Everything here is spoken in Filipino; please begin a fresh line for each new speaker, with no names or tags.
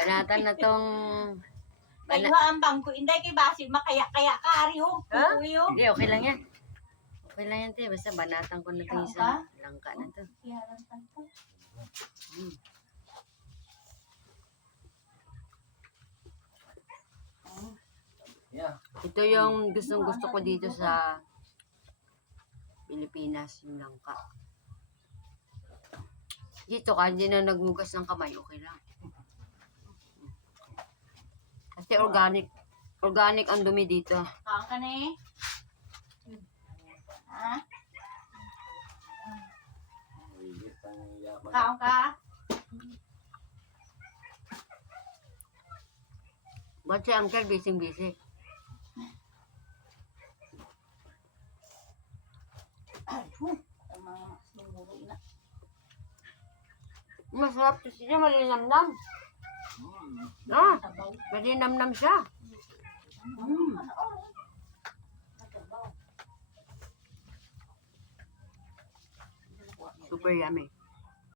Banatan na tong...
Kayo
Bana-
ang bangko, hindi kay basin, makaya-kaya ka, ariyo.
Ha?
Uyo.
Hindi, okay lang yan. Okay lang yan, te. Basta banatan ko na itong isa. Langka na to. Mm.
Yeah.
Ito yung gustong gusto ko dito sa Pilipinas, yung langka. Dito ka, hindi na naghugas ng kamay, okay lang. Kasi organic. Organic ang dumi dito.
Kaon ka na eh. Ha? Kaon ka?
Ba't si Uncle
na.
Masarap to siya, malinamnam. Ah,
Sabaw.
malinamnam siya.
Mm.
Super yummy.